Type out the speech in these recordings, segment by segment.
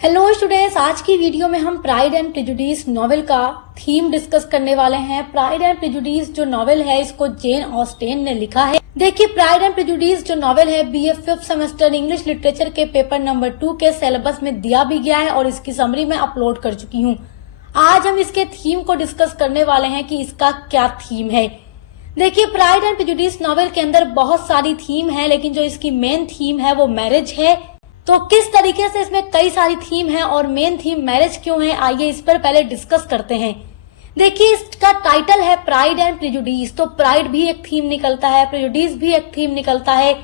Hello students, आज की video में हम प्राइड एंड प्रेजुडिस नॉवेल का थीम डिस्कस करने वाले हैं। प्राइड एंड प्रेजुडिस जो नॉवेल है इसको जेन ऑस्टेन ने लिखा है। देखिए, प्राइड एंड प्रेजुडिस जो नॉवेल है BA 5th semester English literature के पेपर नंबर 2 के सिलेबस में दिया भी गया है और इसकी समरी मैं अपलोड कर चुकी हूँ। आज हम इसके थीम को डिस्कस करने वाले हैं कि इसका क्या थीम है। देखिए, प्राइड एंड प्रेजुडिस नॉवेल के अंदर बहुत सारी थीम है, लेकिन जो इसकी मेन थीम है वो मैरिज है। तो किस तरीके से इसमें कई सारी थीम है और मेन थीम मैरिज क्यों है, आइए इस पर पहले डिस्कस करते हैं। देखिए, इसका टाइटल है प्राइड एंड प्रेजुडिस, तो प्राइड भी एक थीम निकलता है, प्रेजुडिस भी एक थीम निकलता है।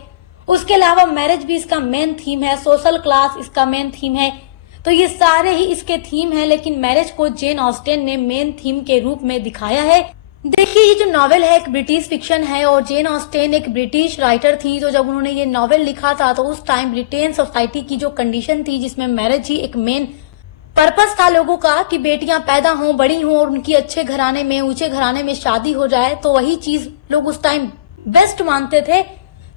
उसके अलावा मैरिज भी इसका मेन थीम है, सोशल क्लास इसका मेन थीम है। तो ये सारे ही इसके थीम है, लेकिन मैरिज को जेन ऑस्टेन ने मेन थीम के रूप में दिखाया है। देखिए, ये जो नॉवेल है एक ब्रिटिश फिक्शन है और जेन ऑस्टेन एक ब्रिटिश राइटर थी। तो जब उन्होंने ये नॉवेल लिखा था तो उस टाइम ब्रिटेन सोसाइटी की जो कंडीशन थी जिसमें मैरिज ही एक मेन पर्पस था लोगों का कि बेटियां पैदा हों, बड़ी हों और उनकी अच्छे घराने में, ऊंचे घराने में शादी हो जाए, तो वही चीज लोग उस टाइम बेस्ट मानते थे।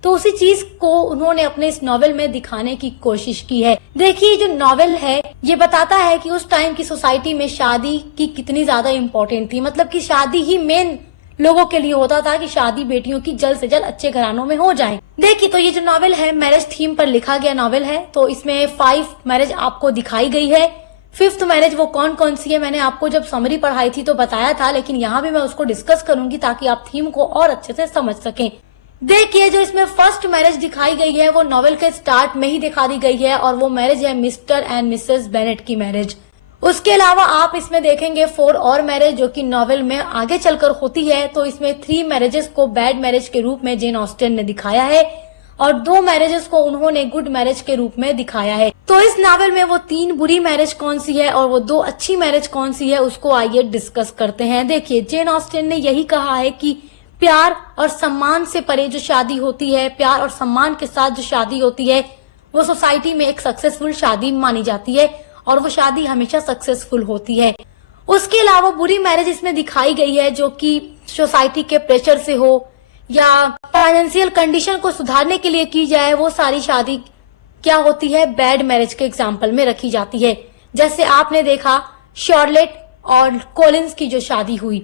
तो उसी चीज को उन्होंने अपने इस नॉवेल में दिखाने की कोशिश की है। देखिए, जो नॉवेल है ये बताता है कि उस टाइम की सोसाइटी में शादी की कितनी ज्यादा इम्पोर्टेंट थी। मतलब कि शादी ही मेन लोगों के लिए होता था कि शादी बेटियों की जल्द से जल्द अच्छे घरानों में हो जाए। देखिए, तो ये जो नॉवेल है मैरिज थीम पर लिखा गया नॉवेल है। तो इसमें 5 मैरिज आपको दिखाई गई है। 5th मैरिज वो कौन कौन सी है मैंने आपको जब समरी पढ़ाई थी तो बताया था, लेकिन यहाँ भी मैं उसको डिस्कस करूंगी ताकि आप थीम को और अच्छे से समझ सकें। देखिए, जो इसमें फर्स्ट मैरिज दिखाई गई है वो नॉवेल के स्टार्ट में ही दिखा दी गई है और वो मैरिज है मिस्टर एंड मिसेस बेनेट की मैरिज। उसके अलावा आप इसमें देखेंगे 4 और मैरिज जो कि नॉवेल में आगे चलकर होती है। तो इसमें 3 मैरिजेस को बैड मैरिज के रूप में जेन ऑस्टेन ने दिखाया है और 2 मैरिजेस को उन्होंने गुड मैरिज के रूप में दिखाया है। तो इस नॉवेल में वो 3 बुरी मैरिज कौन सी है और वो 2 अच्छी मैरिज कौन सी है उसको आइए डिस्कस करते हैं। देखिए, जेन ऑस्टेन ने यही कहा है कि प्यार और सम्मान से परे जो शादी होती है, प्यार और सम्मान के साथ जो शादी होती है वो सोसाइटी में एक सक्सेसफुल शादी मानी जाती है और वो शादी हमेशा सक्सेसफुल होती है। उसके अलावा बुरी मैरिज इसमें दिखाई गई है जो कि सोसाइटी के प्रेशर से हो या फाइनेंशियल कंडीशन को सुधारने के लिए की जाए, वो सारी शादी क्या होती है बैड मैरिज के एग्जाम्पल में रखी जाती है। जैसे आपने देखा शार्लेट और कॉलिंस की जो शादी हुई,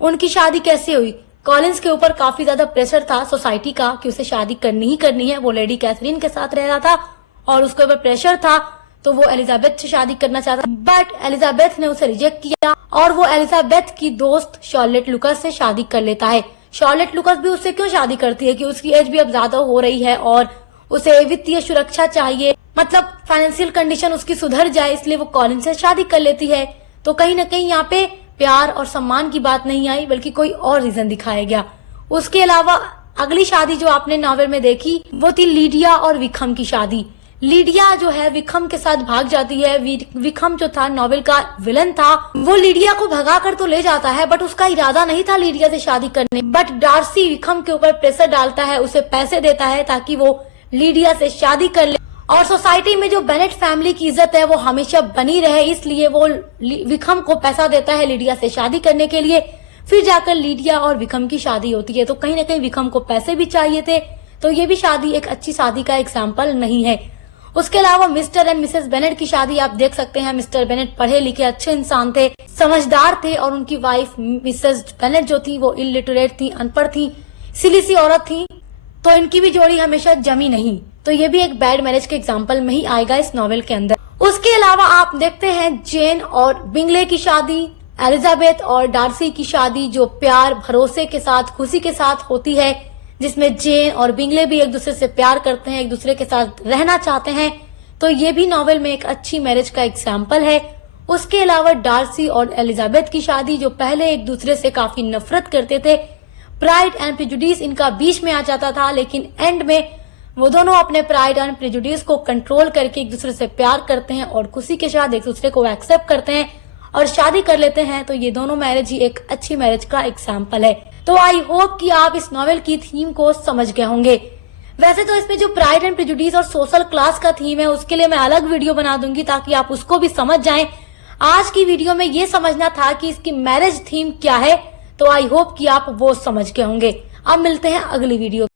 उनकी शादी कैसे हुई। कॉलिंस के ऊपर काफी ज्यादा प्रेशर था सोसाइटी का कि उसे शादी करनी ही करनी है। वो लेडी कैथरीन के साथ रह रहा था और उसके ऊपर प्रेशर था, तो वो एलिजाबेथ से शादी करना चाहता, बट एलिजाबेथ ने उसे रिजेक्ट किया और वो एलिजाबेथ की दोस्त शार्लेट लुकस से शादी कर लेता है। शार्लेट लुकस भी उससे क्यों शादी करती है कि उसकी एज भी अब ज्यादा हो रही है और उसे वित्तीय सुरक्षा चाहिए, मतलब फाइनेंशियल कंडीशन उसकी सुधर जाए, इसलिए वो कॉलिन से शादी कर लेती है। तो कहीं ना कहीं यहाँ पे प्यार और सम्मान की बात नहीं आई बल्कि कोई और रीजन दिखाया गया। उसके अलावा अगली शादी जो आपने नॉवेल में देखी वो थी लीडिया और विक्रम की शादी। लीडिया जो है विक्रम के साथ भाग जाती है। विक्रम जो था नॉवेल का विलन था, वो लीडिया को भगा कर तो ले जाता है बट उसका इरादा नहीं था लीडिया से शादी करने। बट डार्सी विक्रम के ऊपर प्रेशर डालता है, उसे पैसे देता है ताकि वो लीडिया से शादी कर ले और सोसाइटी में जो बेनेट फैमिली की इज्जत है वो हमेशा बनी रहे, इसलिए वो विक्रम को पैसा देता है लीडिया से शादी करने के लिए। फिर जाकर लीडिया और विक्रम की शादी होती है। तो कहीं ना कहीं विक्रम को पैसे भी चाहिए थे, तो ये भी शादी एक अच्छी शादी का एग्जाम्पल नहीं है। उसके अलावा मिस्टर एंड मिसेस बेनेट की शादी आप देख सकते हैं। मिस्टर बेनेट पढ़े लिखे अच्छे इंसान थे, समझदार थे और उनकी वाइफ मिसेस बेनेट जो थी वो इलिटरेट थी, अनपढ़ थी, सिली सी औरत थी, तो इनकी भी जोड़ी हमेशा जमी नहीं। तो ये भी एक बैड मैरिज के एग्जाम्पल में ही आएगा इस नॉवेल के अंदर। उसके अलावा आप देखते हैं जेन और बिंगले की शादी, एलिजाबेथ और डार्सी की शादी जो प्यार भरोसे के साथ, खुशी के साथ होती है, जिसमें जेन और बिंगले भी एक दूसरे से प्यार करते हैं, एक दूसरे के साथ रहना चाहते हैं। तो ये भी नॉवेल में एक अच्छी मैरिज का एग्जाम्पल है। उसके अलावा डार्सी और एलिजाबेथ की शादी जो पहले एक दूसरे से काफी नफरत करते थे, प्राइड एंड प्रेजुडिस इनका बीच में आ जाता था, लेकिन एंड में वो दोनों अपने प्राइड एंड प्रेजुडिस को कंट्रोल करके एक दूसरे से प्यार करते हैं और खुशी के साथ एक दूसरे को एक्सेप्ट करते हैं और शादी कर लेते हैं। तो ये दोनों मैरिज ही एक अच्छी मैरिज का एग्जाम्पल है। तो आई होप कि आप इस नॉवेल की थीम को समझ गए होंगे। वैसे तो इसमें जो प्राइड एंड प्रेजुडिस और सोशल क्लास का थीम है उसके लिए मैं अलग वीडियो बना दूंगी ताकि आप उसको भी समझ जाएं। आज की वीडियो में ये समझना था कि इसकी मैरिज थीम क्या है, तो आई होप कि आप वो समझ गए होंगे। अब मिलते हैं अगली वीडियो।